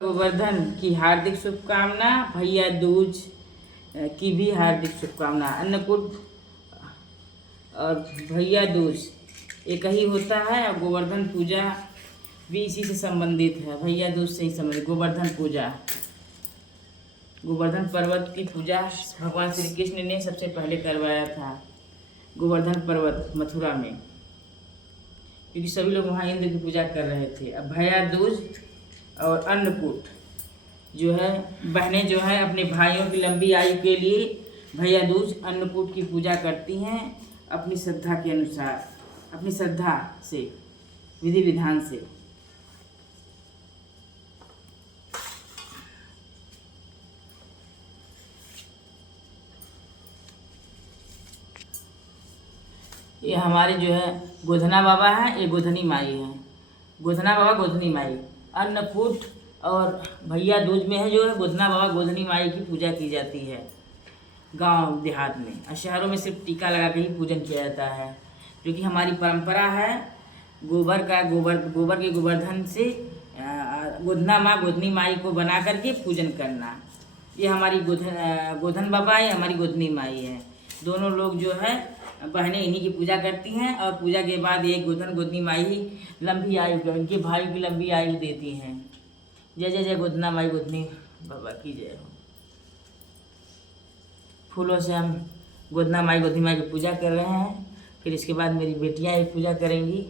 गोवर्धन की हार्दिक शुभकामना, भैया दूज की भी हार्दिक शुभकामना। अन्नकूट और भैया दूज एक ही होता है और गोवर्धन पूजा भी इसी से संबंधित है। भैया दूज से ही संबंधित गोवर्धन पूजा, गोवर्धन पर्वत की पूजा भगवान श्री कृष्ण ने सबसे पहले करवाया था गोवर्धन पर्वत मथुरा में, क्योंकि सभी लोग वहाँ इंद्र की पूजा कर रहे थे। अब भैया दूज और अन्नकूट जो है, बहनें जो है अपने भाइयों की लंबी आयु के लिए भैया दूज अन्नकूट की पूजा करती हैं अपनी श्रद्धा के अनुसार, अपनी श्रद्धा से, विधि विधान से। ये हमारे जो है गोधना बाबा है, ये गोधनी माई है। गोधना बाबा गोधनी माई। अन्नकूट और भैया दूज में है जो है गोधना बाबा गोधनी माई की पूजा की जाती है गांव देहात में, और शहरों में सिर्फ टीका लगा के ही पूजन किया जाता है, जो कि हमारी परंपरा है। गोबर के गोवर्धन से गोधना माँ गोधनी माई को बना करके पूजन करना। ये हमारी गोधन बाबा है, हमारी गोधनी माई है। दोनों लोग जो है बहनें इन्हीं की पूजा करती हैं, और पूजा के बाद ये गोधन गोधनी माई ही लंबी आयु, इनके भाई की लंबी आयु देती हैं। जय जय जय गोधना माई गोधनी बाबा की जय हो। फूलों से हम गोधना माई गोधनी माई की पूजा कर रहे हैं, फिर इसके बाद मेरी बेटियां ये पूजा करेंगी।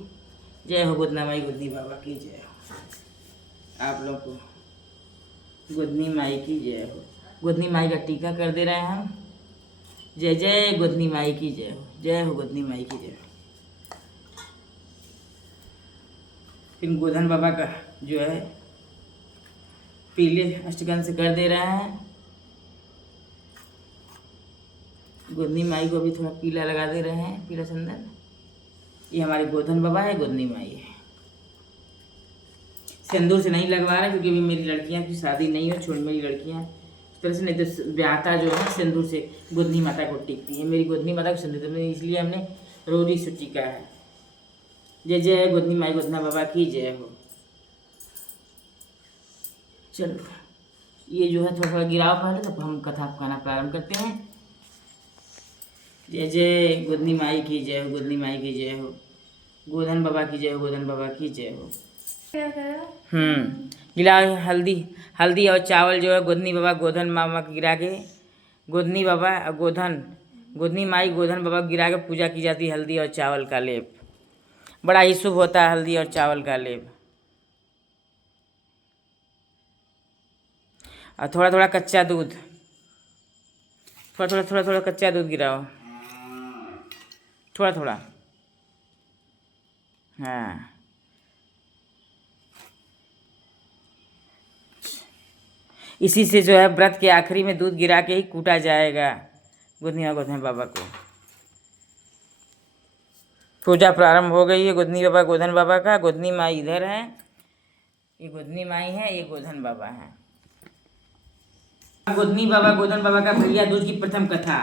जय हो गोधना माई गोधनी बाबा की जय हो। आप लोग को गोधनी माई की जय हो। गोधनी माई का टीका कर दे रहे हैं हम। जय जय गोधनी माई की जय हो। जय हो गोधनी माई की जय हो। फिर गोधन बाबा का जो है पीले अष्टगंध से कर दे रहे हैं। गोधनी माई को भी थोड़ा पीला लगा दे रहे हैं, पीला चंदन। ये हमारे गोधन बाबा है, गोधनी माई है। सिंदूर से नहीं लगवा रहे क्योंकि अभी मेरी लड़कियां की शादी नहीं हो, छोटी मेरी लड़कियां इस तरह से, नहीं तो ब्याहता जो है सिंदूर से गोधनी माता को टिकती है। मेरी गोधनी माता को सिंदूर, तो इसलिए हमने रोरी सूची का है। जय जय गोधनी माई गोधना बाबा की जय हो। चलो ये जो है थोड़ा थोड़ा गिराव पहले, तो हम कथा कहना प्रारंभ करते हैं। जय जय गोधनी माई की जय हो। गोधनी माई की जय हो। गोधन बाबा की जय हो। गोधन बाबा की जय हो। गिरा हल्दी और चावल जो है गोधनी बाबा गोधन मामा को गिरा के, गोधनी बाबा और गोधनी माई गोधन बाबा को गिरा के पूजा की जाती है। हल्दी और चावल का लेप बड़ा ही शुभ होता है। हल्दी और चावल का लेप, और थोड़ा थोड़ा कच्चा दूध, थोड़ा कच्चा दूध गिराओ, थोड़ा थोड़ा। हाँ, इसी से जो है व्रत के आखिरी में दूध गिरा के ही कूटा जाएगा गोधनी गोधन बाबा को। पूजा प्रारंभ हो गई है गोधनी बाबा गोधन बाबा का। गोधनी माई इधर है, ये गोधनी माई है, ये गोधन बाबा है। गोधनी बाबा गोधन बाबा का भैया दूज की प्रथम कथा।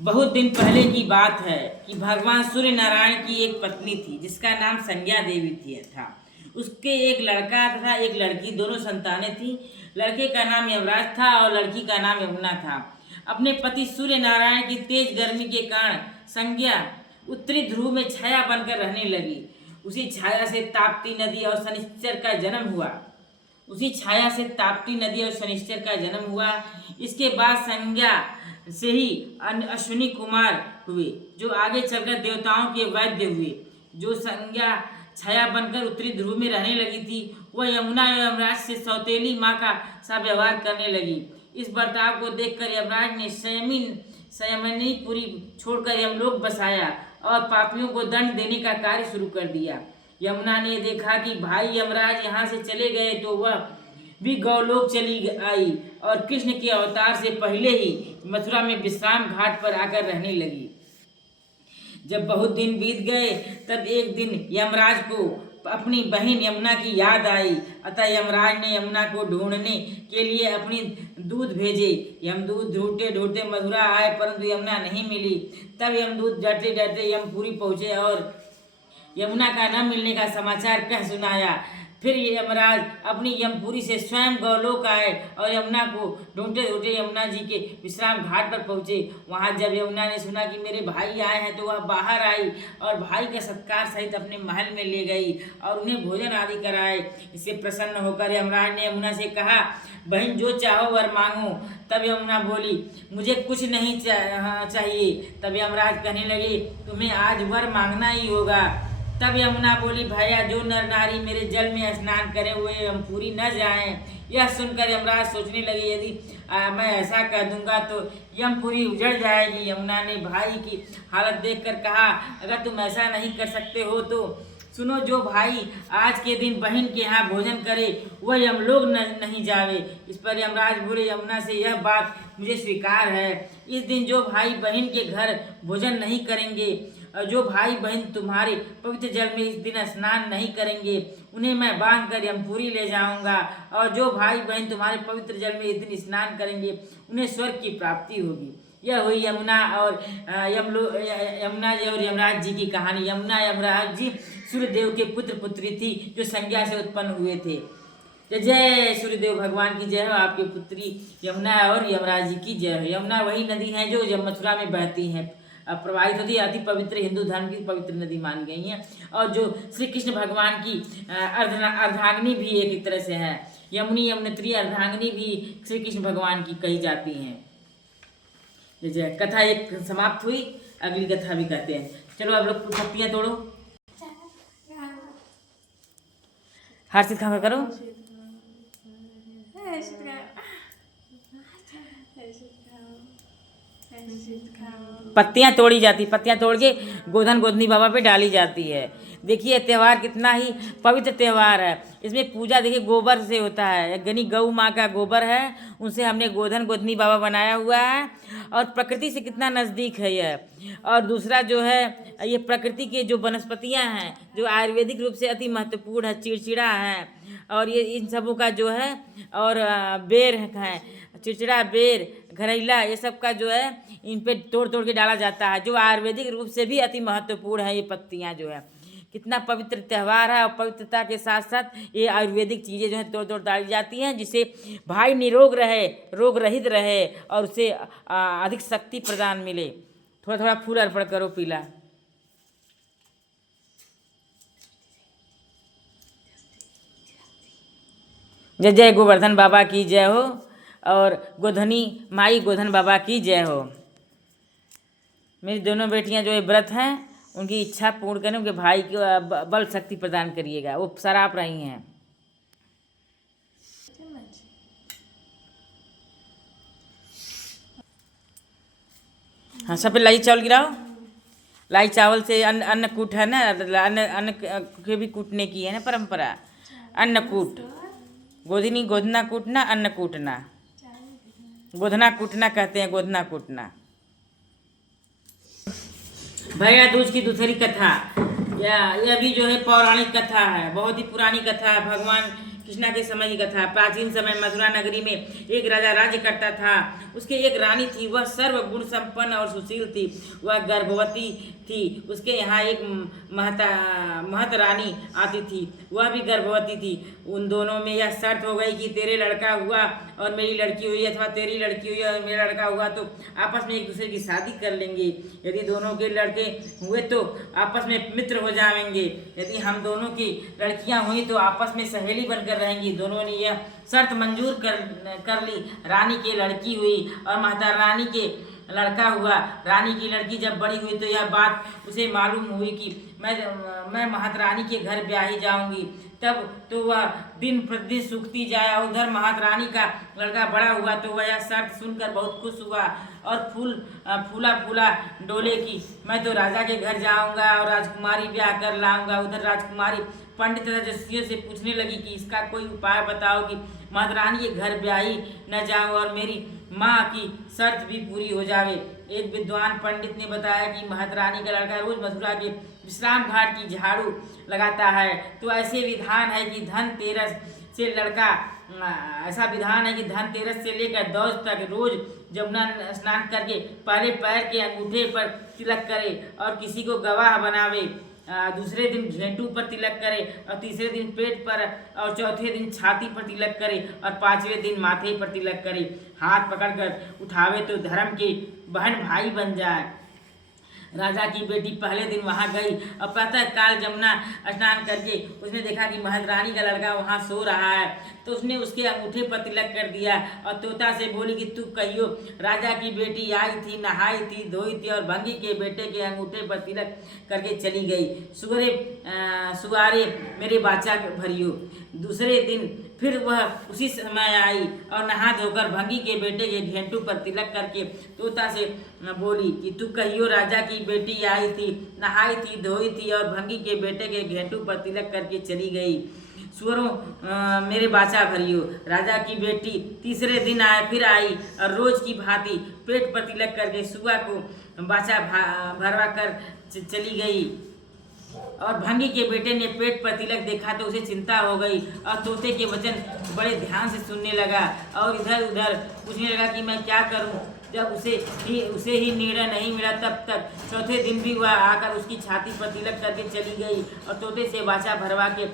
बहुत दिन पहले की बात है कि भगवान सूर्य नारायण की एक पत्नी थी जिसका नाम संज्ञा देवी था। उसके एक लड़का तथा एक लड़की, दोनों संतानें थी। लड़के का नाम यमराज था और लड़की का नाम यमुना था। अपने पति सूर्य नारायण की तेज गर्मी के कारण संज्ञा उत्तरी ध्रुव में छाया बनकर रहने लगी। उसी छाया से ताप्ती नदी और शनिश्चर का जन्म हुआ। इसके बाद संज्ञा से ही अश्विनी कुमार हुए, जो आगे चलकर देवताओं के वैद्य हुए। जो संज्ञा छाया बनकर उत्तरी ध्रुव में रहने लगी थी, वह यमुना एवं यमराज से सौतेली माँ का सा व्यवहार करने लगी। इस बर्ताव को देखकर यमराज ने संयमनीपुरी छोड़कर यमलोक बसाया और पापियों को दंड देने का कार्य शुरू कर दिया। यमुना ने देखा कि भाई यमराज यहाँ से चले गए, तो वह भी गौलोक चली आई और कृष्ण के अवतार से पहले ही मथुरा में विश्राम घाट पर आकर रहने लगी। जब बहुत दिन बीत गए, तब एक दिन यमराज को अपनी बहन यमुना की याद आई। अतः यमराज ने यमुना को ढूंढने के लिए अपनी दूत भेजे। यमदूत ढूंढते ढूंढते मथुरा आए, परंतु यमुना नहीं मिली। तब यमदूत डरते डरते यमपुरी पहुँचे और यमुना का न मिलने का समाचार कह सुनाया। फिर ये यमराज अपनी यमपुरी से स्वयं गौलोक आए और यमुना को ढूंढते ढूंढते यमुना जी के विश्राम घाट पर पहुँचे। वहाँ जब यमुना ने सुना कि मेरे भाई आए हैं तो वह बाहर आई और भाई का सत्कार सहित अपने महल में ले गई और उन्हें भोजन आदि कराए। इससे प्रसन्न होकर यमराज ने यमुना से कहा, बहन जो चाहो वर मांगो। तब यमुना बोली, मुझे कुछ नहीं चाहिए। तब यमराज कहने लगे, तुम्हें आज वर मांगना ही होगा। तब यमुना बोली, भैया जो नर नारी मेरे जल में स्नान करे हुए यमपुरी न जाएं। यह सुनकर यमराज सोचने लगे, यदि मैं ऐसा कह दूंगा तो यमपुरी उजड़ जाएगी। यमुना ने भाई की हालत देखकर कहा, अगर तुम ऐसा नहीं कर सकते हो तो सुनो, जो भाई आज के दिन बहन के यहाँ भोजन करे वह यमलोक नहीं जावे। इस पर यमराज बोले, यमुना से यह बात मुझे स्वीकार है। इस दिन जो भाई बहन के घर भोजन नहीं करेंगे और जो भाई बहन तुम्हारे पवित्र जल में इस दिन स्नान नहीं करेंगे, उन्हें मैं बांध कर यमपुरी ले जाऊंगा। और जो भाई बहन तुम्हारे पवित्र जल में इस दिन स्नान करेंगे, उन्हें स्वर्ग की प्राप्ति होगी। यह हुई यमुना और यमुना जी और यमराज जी की कहानी। यमुना यमराज जी सूर्यदेव के पुत्र पुत्री थी जो संज्ञा से उत्पन्न हुए थे। जय सूर्यदेव भगवान की जय हो, आपके पुत्री यमुना और यमराज जी की जय हो। यमुना वही नदी है जो मथुरा में बहती है, प्रवाहित होती है, अति पवित्र, हिंदू धर्म की पवित्र नदी मानी गई है और जो श्री कृष्ण भगवान की अर्धांगिनी भी एक तरह से है। यमुनी यमुनेत्री अर्धांगिनी भी श्री कृष्ण भगवान की कही जाती हैं। जय। कथा एक समाप्त हुई, अगली कथा भी कहते हैं। चलो आप लोग पत्तियाँ तोड़ो, हर्षित खा करो। पत्तियाँ तोड़ी जाती, पत्तियाँ तोड़ के गोधन गोधनी बाबा पे डाली जाती है। देखिए त्यौहार कितना ही पवित्र त्यौहार है। इसमें पूजा देखिए गोबर से होता है, यानी गौ माँ का गोबर है, उनसे हमने गोधन गोधनी बाबा बनाया हुआ है और प्रकृति से कितना नज़दीक है यह। और दूसरा जो है, ये प्रकृति के जो वनस्पतियाँ हैं जो आयुर्वेदिक रूप से अति महत्वपूर्ण है, चिड़चिड़ा है और ये इन सबों का जो है, और बेर है, चिड़चिड़ा, बेर, घरैला, ये सब का जो है इन पे तोड़ तोड़ के डाला जाता है, जो आयुर्वेदिक रूप से भी अति महत्वपूर्ण है। ये पत्तियाँ जो है कितना पवित्र त्यौहार है और पवित्रता के साथ साथ ये आयुर्वेदिक चीज़ें जो है तोड़ तोड़ डाली जाती हैं, जिससे भाई निरोग रहे, रोग रहित रहे और उसे अधिक शक्ति प्रदान मिले। थोड़ा थोड़ा फूल अर्पण करो पीला। जय जय गोवर्धन बाबा की जय हो और गोधनी माई गोधन बाबा की जय हो। मेरी दोनों बेटियां जो है व्रत हैं, उनकी इच्छा पूर्ण करें, उनके भाई को बल शक्ति प्रदान करिएगा। वो सराप रही हैं। हाँ, सब पे लाई चावल गिराओ। लाई चावल से अन्नकूट है ना, अन्न के भी कूटने की है ना परंपरा। अन्नकूट, गोधनी गोधना कूटना, अन्न कूटना, गोधना कूटना कहते हैं, गोधना कूटना। भैया दूज की दूसरी कथा, यह भी जो है पौराणिक कथा है, बहुत ही पुरानी कथा है, भगवान कृष्णा के समय की कथा। प्राचीन समय मथुरा नगरी में एक राजा राज्य करता था। उसके एक रानी थी, वह सर्वगुण संपन्न और सुशील थी। वह गर्भवती थी। उसके यहाँ एक महत रानी आती थी, वह भी गर्भवती थी। उन दोनों में यह शर्त हो गई कि तेरे लड़का हुआ और मेरी लड़की हुई, अथवा तेरी लड़की हुई और मेरा लड़का हुआ तो आपस में एक दूसरे की शादी कर लेंगे। यदि दोनों के लड़के हुए तो आपस में मित्र हो जाएंगे, यदि हम दोनों की लड़कियां हुई तो आपस में सहेली बनकर रहेंगी। दोनों ने यह शर्त मंजूर कर ली। रानी की लड़की हुई और माता रानी के लड़का हुआ। रानी की लड़की जब बड़ी हुई तो यह बात उसे मालूम हुई कि मैं महारानी के घर ब्याही जाऊंगी। तब तो वह दिन प्रतिदिन सूखती जाए और उधर महारानी का लड़का बड़ा हुआ तो वह यह शर्त सुनकर बहुत खुश हुआ और फूला डोले की मैं तो राजा के घर जाऊंगा और राजकुमारी ब्याह कर लाऊंगा। उधर राजकुमारी पंडित तथा ज्योतिषियों से पूछने लगी कि इसका कोई उपाय बताओ कि महारानी के घर ब्याही न जाऊं और मेरी माँ की शर्त भी पूरी हो जावे। एक विद्वान पंडित ने बताया कि महारानी का लड़का रोज मथुरा के विश्राम घाट की झाड़ू लगाता है, तो ऐसे विधान है कि धनतेरस से लड़का ऐसा विधान है कि धनतेरस से लेकर दौज तक रोज जमुना स्नान करके पहले पैर के अंगूठे पर तिलक करे और किसी को गवाह बनावे दूसरे दिन घेंटू पर तिलक करे, और तीसरे दिन पेट पर, और चौथे दिन छाती पर तिलक करे, और पांचवें दिन माथे पर तिलक करे। हाथ पकड़कर उठावे तो धर्म की बहन भाई बन जाए। राजा की बेटी पहले दिन वहां गई और प्रातः काल जमुना स्नान करके उसने देखा कि महारानी का लड़का वहां सो रहा है, तो उसने उसके अंगूठे पर तिलक कर दिया और तोता से बोली कि तू कहियो राजा की बेटी आई थी, नहाई थी, धोई थी और भंगी के बेटे के अंगूठे पर तिलक करके चली गई। सुगारे मेरे बाचा भरियो। दूसरे दिन फिर वह उसी समय आई और नहा धोकर भंगी के बेटे के घेंटू पर तिलक करके तोता से बोली कि तू कहियो राजा की बेटी आई थी, नहाई थी, धोई थी और भंगी के बेटे के घेंटू पर तिलक करके चली गई। सुअरों मेरे बाचा भरियो। राजा की बेटी तीसरे दिन फिर आई और रोज की भांति पेट पर तिलक करके सुआ को बाचा भरवा कर चली गई। और भंगी के बेटे ने पेट पर तिलक देखा तो उसे चिंता हो गई और तोते के वचन बड़े ध्यान से सुनने लगा और इधर उधर पूछने लगा कि मैं क्या करूं। जब उसे ही निर्णय नहीं मिला तब तक चौथे दिन भी वह आकर उसकी छाती पर तिलक करके चली गई और तोते से बाचा भरवा के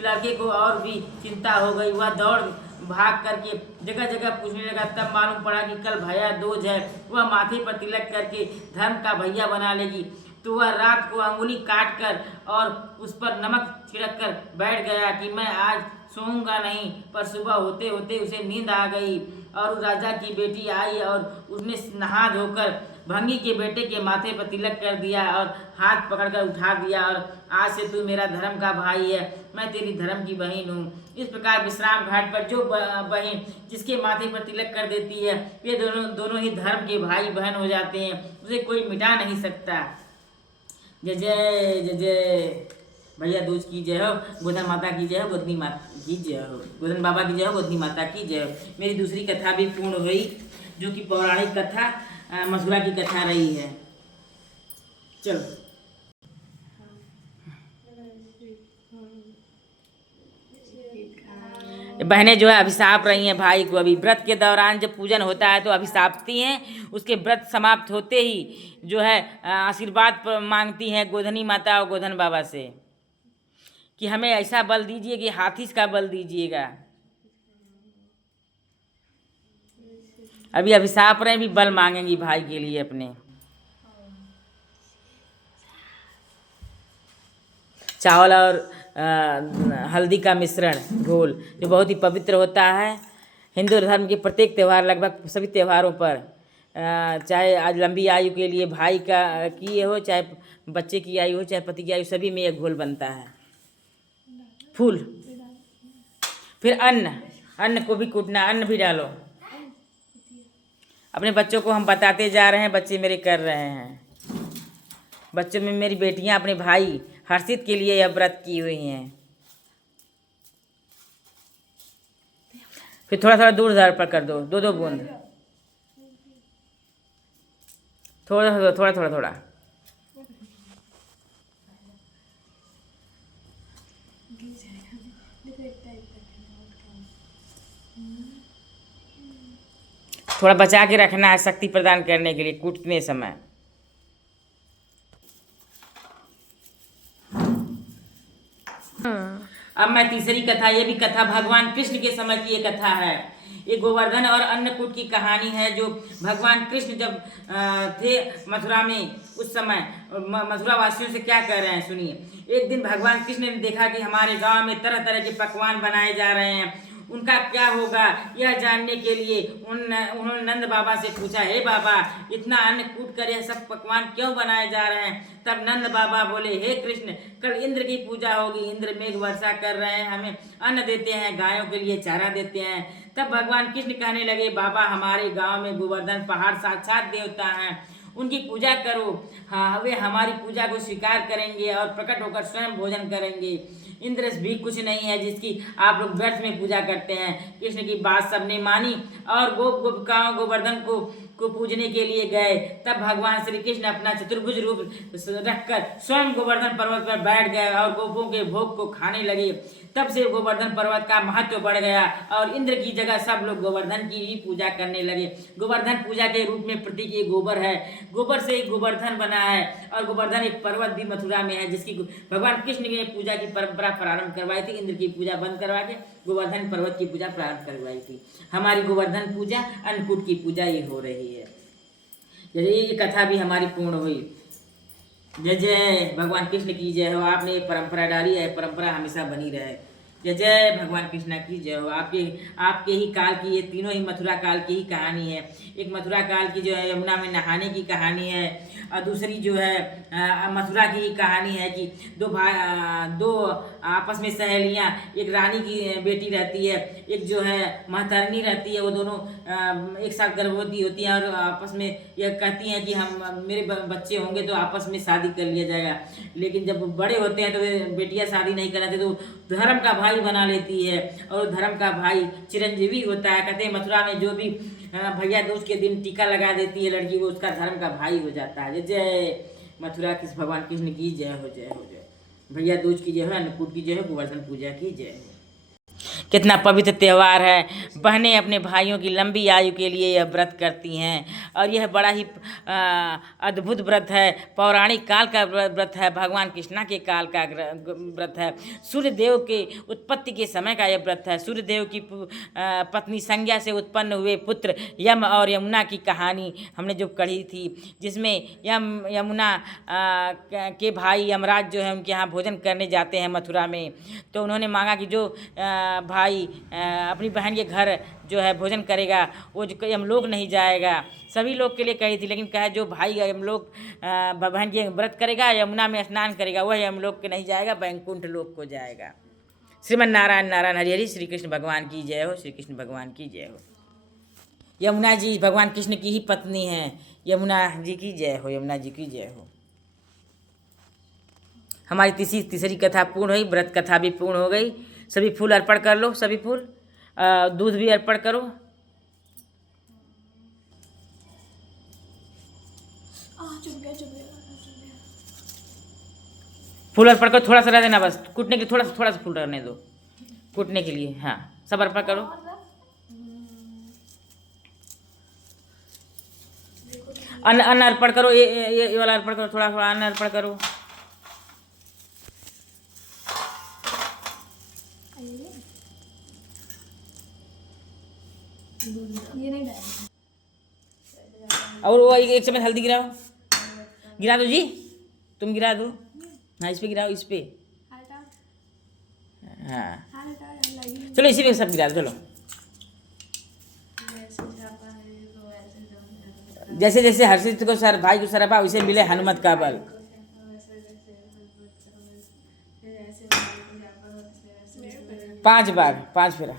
लड़के को और भी चिंता हो गई। वह दौड़ भाग करके जगह जगह पूछने लगा। तब मालूम पड़ा कि कल भैया दूज है, वह माथे पर तिलक करके धर्म का भैया बना लेगी। तो वह रात को अंगुली काट कर और उस पर नमक छिड़क कर बैठ गया कि मैं आज सोऊंगा नहीं, पर सुबह होते होते उसे नींद आ गई और राजा की बेटी आई और उसने नहा धोकर भंगी के बेटे के माथे पर तिलक कर दिया और हाथ पकड़कर उठा दिया और आज से तू मेरा धर्म का भाई है, मैं तेरी धर्म की बहन हूँ। इस प्रकार विश्राम घाट पर जो बहन जिसके माथे पर तिलक कर देती है वे दोनों ही धर्म के भाई बहन हो जाते हैं, उसे कोई मिटा नहीं सकता। जय जय जय जय भैया दूज की जय हो, गोधन माता की जय हो, गोधनी माता की जय हो, गोधन बाबा की जय हो, गोधनी माता की जय हो। मेरी दूसरी कथा भी पूर्ण हुई जो कि पौराणिक कथा मथुरा की कथा रही है। चलो बहनें जो है अभिशाप रही हैं भाई को। अभी व्रत के दौरान जब पूजन होता है तो अभिशापती हैं, उसके व्रत समाप्त होते ही जो है आशीर्वाद मांगती हैं गोधनी माता और गोधन बाबा से कि हमें ऐसा बल दीजिए कि हाथी का बल दीजिएगा। अभी अभिशाप रहे भी बल मांगेंगी भाई के लिए अपने। चावल और हल्दी का मिश्रण घोल जो बहुत ही पवित्र होता है। हिंदू धर्म के प्रत्येक त्यौहार लगभग सभी त्योहारों पर चाहे आज लंबी आयु के लिए भाई का की हो, चाहे बच्चे की आयु हो, चाहे पति की आयु, सभी में एक घोल बनता है। फूल, फिर अन्न को भी कूटना, अन्न भी डालो। अपने बच्चों को हम बताते जा रहे हैं, बच्चे मेरे कर रहे हैं। बच्चों में मेरी बेटियां अपने भाई हर्षित के लिए यह व्रत की हुई हैं। फिर थोड़ा थोड़ा दूर दर पर कर दो, दो दो बूंद, थोड़ा थोड़ा थोड़ा थोड़ा थोड़ा। थोड़ा बचा के रखना है शक्ति प्रदान करने के लिए कूटने समय। अब मैं तीसरी कथा, ये भी कथा भगवान कृष्ण के समय की ये कथा है। ये गोवर्धन और अन्नकूट की कहानी है जो भगवान कृष्ण जब थे मथुरा में उस समय मथुरा वासियों से क्या कह रहे हैं सुनिए। एक दिन भगवान कृष्ण ने देखा कि हमारे गांव में तरह तरह के पकवान बनाए जा रहे हैं, उनका क्या होगा यह जानने के लिए उन्होंने नंद बाबा से पूछा, हे बाबा इतना अन्न कूट कर यह सब पकवान क्यों बनाए जा रहे हैं। तब नंद बाबा बोले, हे कृष्ण कल इंद्र की पूजा होगी, इंद्र मेघ वर्षा कर रहे हैं, हमें अन्न देते हैं, गायों के लिए चारा देते हैं। तब भगवान कृष्ण कहने लगे, बाबा हमारे गाँव में गोवर्धन पहाड़ साक्षात देवता हैं, उनकी पूजा करो। हाँ, वे हमारी पूजा को स्वीकार करेंगे और प्रकट होकर स्वयं भोजन करेंगे। इंद्र भी कुछ नहीं है जिसकी आप लोग व्यर्थ में पूजा करते हैं। कृष्ण की बात सबने मानी और गोपिकाओं गोवर्धन को पूजने के लिए गए। तब भगवान श्री कृष्ण अपना चतुर्भुज रूप रखकर स्वयं गोवर्धन पर्वत पर बैठ गए और गोपों के भोग को खाने लगे। तब से गोवर्धन पर्वत का महत्व बढ़ गया और इंद्र की जगह सब लोग गोवर्धन की ही पूजा करने लगे। गोवर्धन पूजा के रूप में प्रतीक एक गोबर है, गोबर से एक गोवर्धन बना है और गोवर्धन एक पर्वत भी मथुरा में है जिसकी भगवान कृष्ण ने पूजा की परंपरा प्रारंभ करवाई थी। इंद्र की पूजा बंद करवा के गोवर्धन पर्वत की पूजा प्रारंभ करवाई थी। हमारी गोवर्धन पूजा, अन्नकूट की पूजा ये हो रही है। ये कथा भी हमारी पूर्ण हुई। जय जय भगवान कृष्ण की जय हो। आपने ये परंपरा डाली है, परंपरा हमेशा बनी रहे। जय जय भगवान कृष्ण की जय हो। आपके ही काल की, ये तीनों ही मथुरा काल की ही कहानी है। एक मथुरा काल की जो है यमुना में नहाने की कहानी है और दूसरी जो है मथुरा की ही कहानी है कि दो आपस में सहेलियाँ, एक रानी की बेटी रहती है, एक जो है महतरनी रहती है। वो दोनों एक साथ गर्भवती होती हैं और आपस में यह कहती हैं कि हम मेरे बच्चे होंगे तो आपस में शादी कर लिया जाएगा। लेकिन जब बड़े होते हैं तो वे बेटियाँ शादी नहीं कराते तो धर्म का भाई बना लेती है और धर्म का भाई चिरंजीवी होता है। कहते हैं मथुरा में जो भी भैया दूज के दिन टीका लगा देती है लड़की को, उसका धर्म का भाई हो जाता है। जय जय मथुरा कृष्ण भगवान कृष्ण की जय हो, जय हो, जय। भैया दूज की जय हो, अन्नकूट की जय हो, गोवर्धन पूजा की जय हो। कितना पवित्र त्यौहार है। बहनें अपने भाइयों की लंबी आयु के लिए यह व्रत करती हैं और यह बड़ा ही अद्भुत व्रत है। पौराणिक काल का व्रत है, भगवान कृष्णा के काल का व्रत है। सूर्य देव के उत्पत्ति के समय का यह व्रत है। सूर्य देव की पत्नी संज्ञा से उत्पन्न हुए पुत्र यम और यमुना की कहानी हमने जो पढ़ी थी, जिसमें यमुना के भाई यमराज जो है उनके यहाँ भोजन करने जाते हैं मथुरा में। तो उन्होंने मांगा कि जो भाई अपनी बहन के घर जो है भोजन करेगा वो जो यमलोक नहीं जाएगा। सभी लोग के लिए कही थी, लेकिन कहा जो भाई यमलोक बहन के व्रत करेगा, यमुना में स्नान करेगा, वह यमलोक के नहीं जाएगा, वैकुंठ लोक को जाएगा। श्रीमन नारायण नारायण हरि हरि। श्री कृष्ण भगवान की जय हो, श्री कृष्ण भगवान की जय हो। यमुना जी भगवान कृष्ण की ही पत्नी हैं। यमुना जी की जय हो, यमुना जी की जय हो। हमारी तीसरी कथा पूर्ण हुई, व्रत कथा भी पूर्ण हो गई। सभी फूल अर्पण कर लो, सभी फूल, दूध भी अर्पण करो। फूल अर्पण करो, थोड़ा सा रह देना बस, कूटने के लिए थोड़ा सा फूल रहने दो, कूटने के लिए। हाँ, सब अर्पण करो। अन्न अर्पण करो, ये वाला अर्पण करो, थोड़ा थोड़ा अन्न अर्पण करो। ये नहीं और वो एक चम्मच हल्दी गिरा दो जी, तुम गिरा दो। हाँ, इस पे गिराओ, इस पे। हाँ चलो इसी पे सब गिरा दो। चलो जैसे जैसे हर्षित को सर भाई को सरपा वैसे मिले हनुमत का बल। 5 बार, 5 फेरा।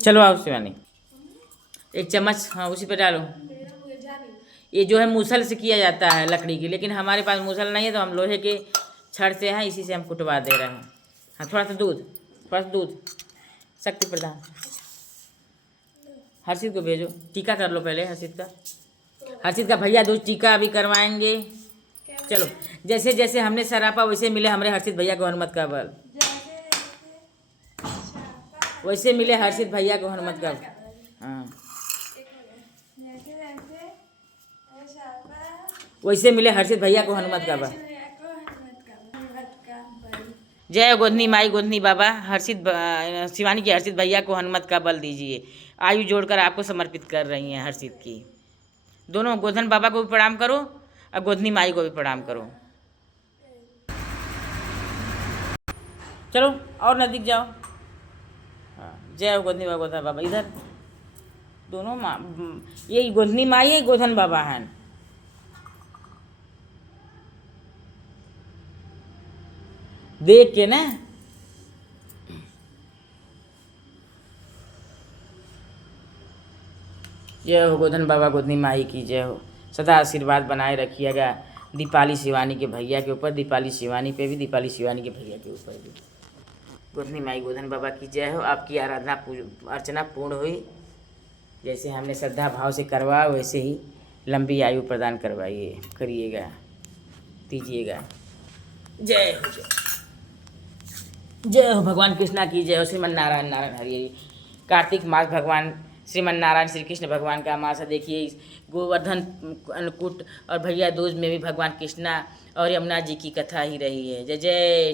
चलो आओ शिवानी, एक चम्मच हाँ उसी पे डालो। ये जो है मूसल से किया जाता है लकड़ी की, लेकिन हमारे पास मूसल नहीं है तो हम लोहे के छड़ से हैं, इसी से हम कुटवा दे रहे हैं। हाँ थोड़ा सा दूध, शक्ति प्रदान। हर्षित को भेजो, टीका कर लो पहले हर्षित का भैया दूज टीका अभी करवाएंगे। चलो जैसे जैसे हमने सरापा वैसे मिले हमारे हर्षित भैया को हनुमत का बल, वैसे मिले हर्षित भैया को हनुमत का बल। हाँ वैसे मिले हर्षित भैया को हनुमत का बल। जय गोधनी माई गोधनी बाबा, शिवानी की हर्षित भैया को हनुमत का बल दीजिए। आयु जोड़कर आपको समर्पित कर रही हैं हर्षित की। दोनों गोधन बाबा को भी प्रणाम करो और गोधनी माई को भी प्रणाम करो। चलो और नजदीक जाओ। हाँ जय गोधनी बाबा, गोधन बाबा इधर दोनों माँ, ये गोधनी माई है, गोधन बाबा हैं। देख के ना जय हो गोधन बाबा गोधनी माई की जय हो। सदा आशीर्वाद बनाए रखिएगा दीपाली शिवानी के भैया के ऊपर, दीपाली शिवानी पे भी, दीपाली शिवानी के भैया के ऊपर भी। गोधनी माई गोधन बाबा की जय हो। आपकी आराधना अर्चना पूर्ण हुई, जैसे हमने श्रद्धा भाव से करवा वैसे ही लंबी आयु प्रदान करवाइए, करिएगा, दीजिएगा। जय हो, जय हो भगवान कृष्णा की जय हो। श्रीमन नारायण नारायण हरि हरि। कार्तिक मास भगवान श्रीमन नारायण श्री कृष्ण भगवान का मास है। देखिए इस गोवर्धन अन्नकूट और भैया दूज में भी भगवान कृष्णा और यमुना जी की कथा ही रही है। जय जय